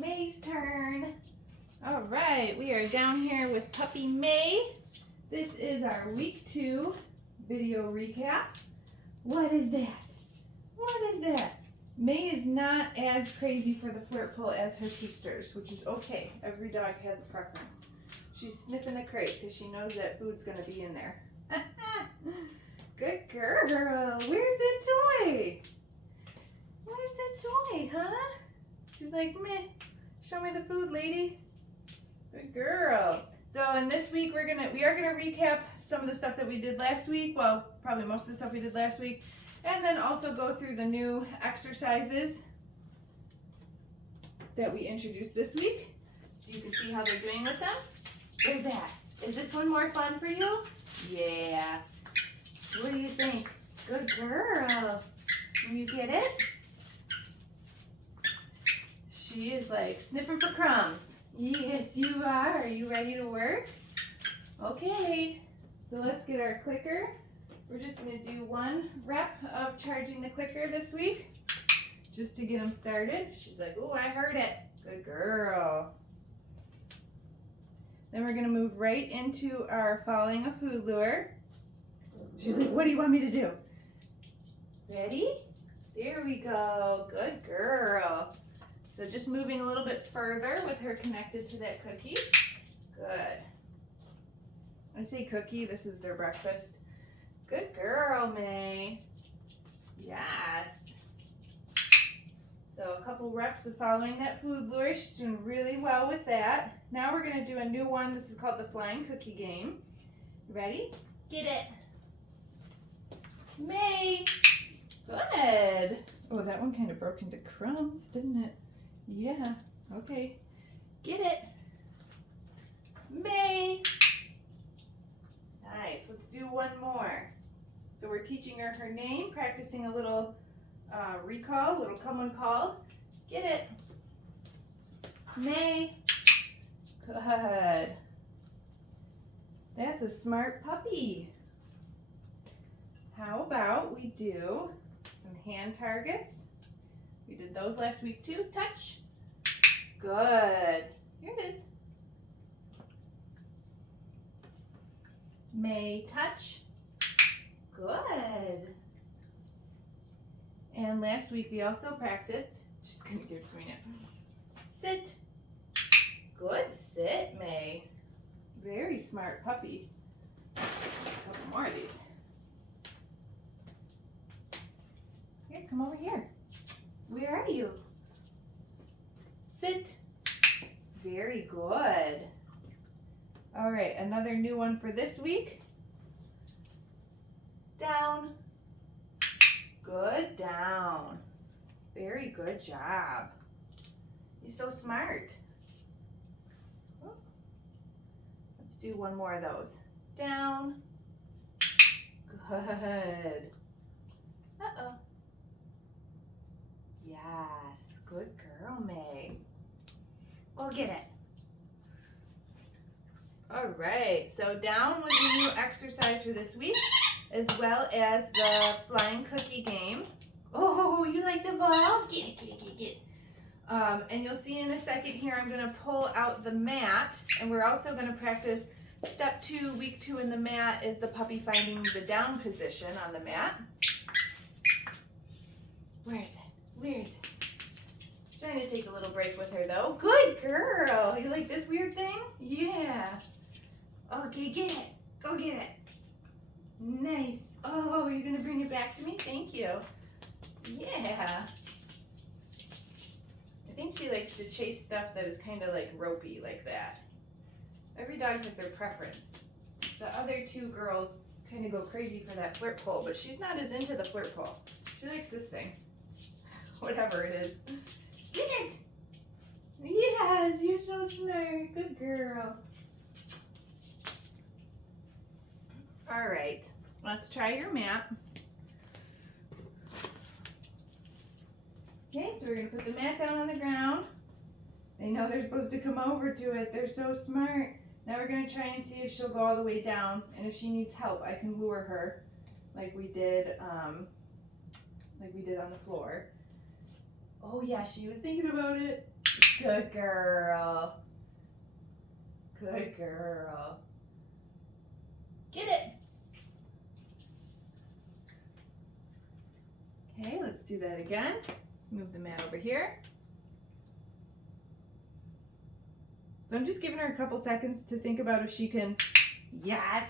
May's turn. All right, we are down here with puppy May. This is our week 2 video recap. What is that? What is that? May is not as crazy for the flirt pole as her sisters, which is okay. Every dog has a preference. She's sniffing the crate because she knows that food's going to be in there. Good girl. Where's the toy? Where's the toy, huh? She's like, meh. Show me the food, lady. Good girl. So in this week we are gonna recap some of the stuff that we did last week. Well, probably most of the stuff we did last week, and then also go through the new exercises that we introduced this week, so you can see how they're doing with them. Where's that? Is this one more fun for you? Yeah. What do you think? Good girl. Can you get it? She is like sniffing for crumbs. Yes, you are. Are you ready to work? Okay. So let's get our clicker. We're just going to do 1 rep of charging the clicker this week, just to get them started. She's like, oh, I heard it. Good girl. Then we're going to move right into our following a food lure. She's like, what do you want me to do? Ready? There we go. Good girl. So just moving a little bit further with her connected to that cookie. Good. I say cookie, this is their breakfast. Good girl, May. Yes. So a couple reps of following that food lure. She's doing really well with that. Now we're going to do a new one. This is called the flying cookie game. Ready? Get it. May. Good. Oh, that one kind of broke into crumbs, didn't it? Yeah. Okay. Get it. May. Nice. Let's do one more. So we're teaching her name, practicing a little recall, a little come and call. Get it. May. Good. That's a smart puppy. How about we do some hand targets? We did those last week too. Touch. Good. Here it is. May, touch. Good. And last week we also practiced. She's going to give between it. Sit. Good sit, May. Very smart puppy. A couple more of these. Here, come over here. Where are you? Sit. Very good. All right, another new one for this week. Down. Good, down. Very good job. You're so smart. Let's do one more of those. Down. Good. Uh-oh. Yes, good girl, May. Go get it. All right, so down was the new exercise for this week, as well as the flying cookie game. Oh, you like the ball? Get it, get it, get it, get it. And you'll see in a second here, I'm gonna pull out the mat, and we're also gonna practice step 2, week 2 in the mat is the puppy finding the down position on the mat. Where is it? Where is it? Trying to take a little break with her though. Good girl. You like this weird thing? Yeah. Okay, get it. Go get it. Nice. Oh, you're gonna bring it back to me? Thank you. Yeah. I think she likes to chase stuff that is kind of like ropey like that. Every dog has their preference. The other 2 girls kind of go crazy for that flirt pole, but she's not as into the flirt pole. She likes this thing. Whatever it is. Get it! Yes, you're so smart. Good girl. All right, let's try your mat. Okay, so we're going to put the mat down on the ground. They know they're supposed to come over to it. They're so smart. Now we're going to try and see if she'll go all the way down, and if she needs help, I can lure her like we did on the floor. Oh yeah, she was thinking about it. Good girl. Good girl. Get it. Okay, let's do that again. Move the mat over here. So I'm just giving her a couple seconds to think about if she can, yes,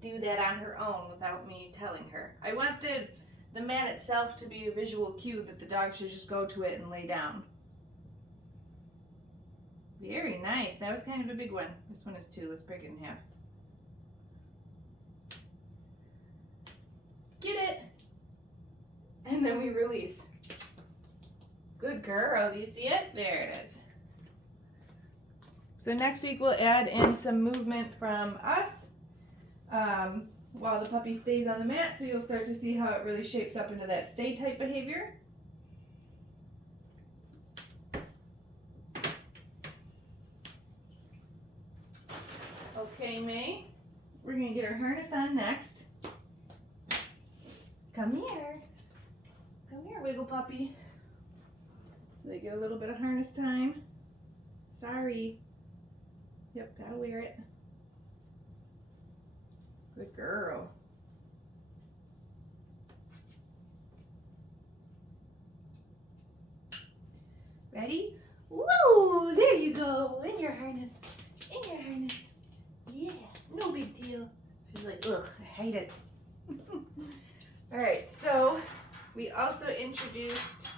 do that on her own without me telling her. I want the mat itself to be a visual cue that the dog should just go to it and lay down. Very nice. That was kind of a big one. This one is 2. Let's break it in half. Get it. And then we release. Good girl. Do you see it? There it is. So next week we'll add in some movement from us while the puppy stays on the mat, so you'll start to see how it really shapes up into that stay type behavior. Okay, May, we're gonna get our harness on next. Come here. Come here, wiggle puppy. So they get a little bit of harness time. Sorry. Yep, gotta wear it. Good girl. Ready? Whoa, there you go. In your harness. In your harness. Yeah, no big deal. She's like, ugh, I hate it. All right, so we also introduced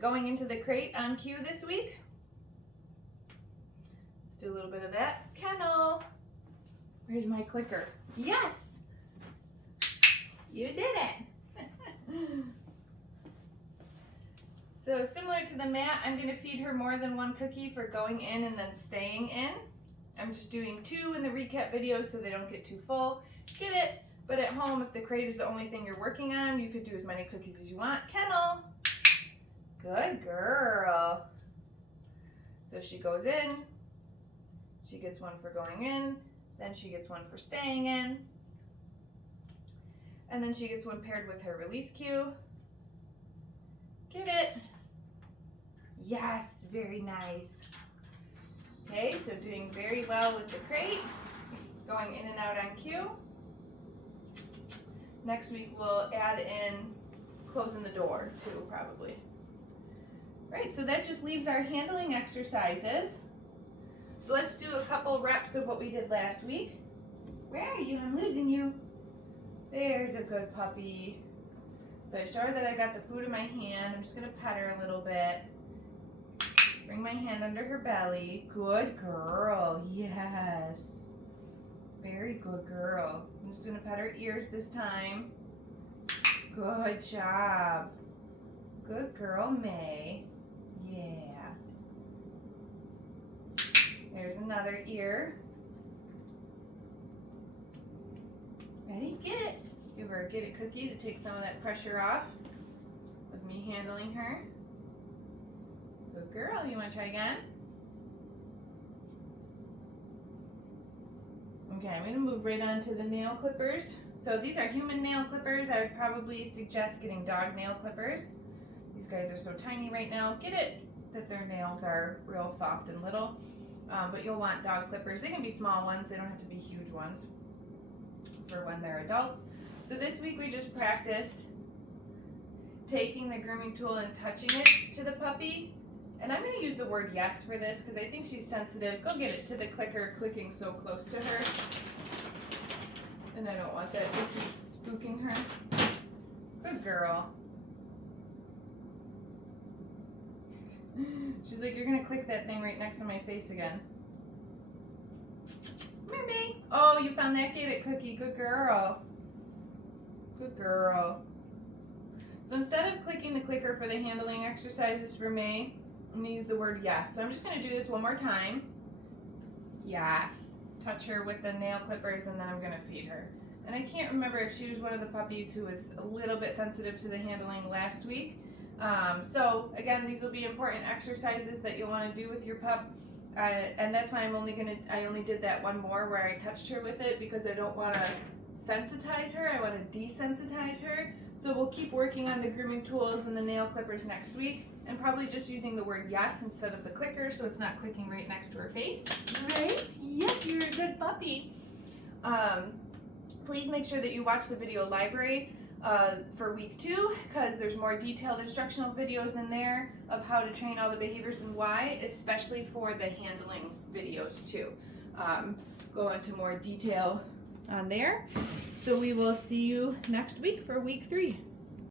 going into the crate on cue this week. Let's do a little bit of that. Kennel. Where's my clicker? Yes! You did it! So similar to the mat, I'm going to feed her more than one cookie for going in and then staying in. I'm just doing 2 in the recap video so they don't get too full. Get it? But at home, if the crate is the only thing you're working on, you could do as many cookies as you want. Kennel! Good girl. So she goes in. She gets 1 for going in. Then she gets 1 for staying in. And then she gets 1 paired with her release cue. Get it? Yes, very nice. Okay, so doing very well with the crate. Going in and out on cue. Next week we'll add in closing the door too, probably. Right, so that just leaves our handling exercises. So let's do a couple reps of what we did last week. Where are you? I'm losing you. There's a good puppy. So I show her that I got the food in my hand. I'm just gonna pet her a little bit. Bring my hand under her belly. Good girl, yes. Very good girl. I'm just gonna pet her ears this time. Good job. Good girl, May. Yeah. There's another ear. Ready? Get it. Give her a get it cookie to take some of that pressure off with me handling her. Good girl. You want to try again? Okay, I'm going to move right on to the nail clippers. So these are human nail clippers. I would probably suggest getting dog nail clippers. These guys are so tiny right now. Get it that their nails are real soft and little. But you'll want dog clippers. They can be small ones. They don't have to be huge ones for when they're adults. So this week we just practiced taking the grooming tool and touching it to the puppy. And I'm going to use the word yes for this because I think she's sensitive. Go get it to the clicker clicking so close to her. And I don't want that to keep spooking her. Good girl. She's like, you're going to click that thing right next to my face again. Come here, May. Oh, you found that get it cookie. Good girl. Good girl. So instead of clicking the clicker for the handling exercises for May, I'm going to use the word yes. So I'm just going to do this one more time. Yes. Touch her with the nail clippers and then I'm going to feed her. And I can't remember if she was one of the puppies who was a little bit sensitive to the handling last week. So again, these will be important exercises that you'll want to do with your pup. And that's why I only did that one more where I touched her with it because I don't want to sensitize her. I want to desensitize her. So we'll keep working on the grooming tools and the nail clippers next week. and probably just using the word yes instead of the clicker so it's not clicking right next to her face. Right? Yes, you're a good puppy. Please make sure that you watch the video library for week 2 because there's more detailed instructional videos in there of how to train all the behaviors and why, especially for the handling videos too. Go into more detail on there. So we will see you next week for week 3.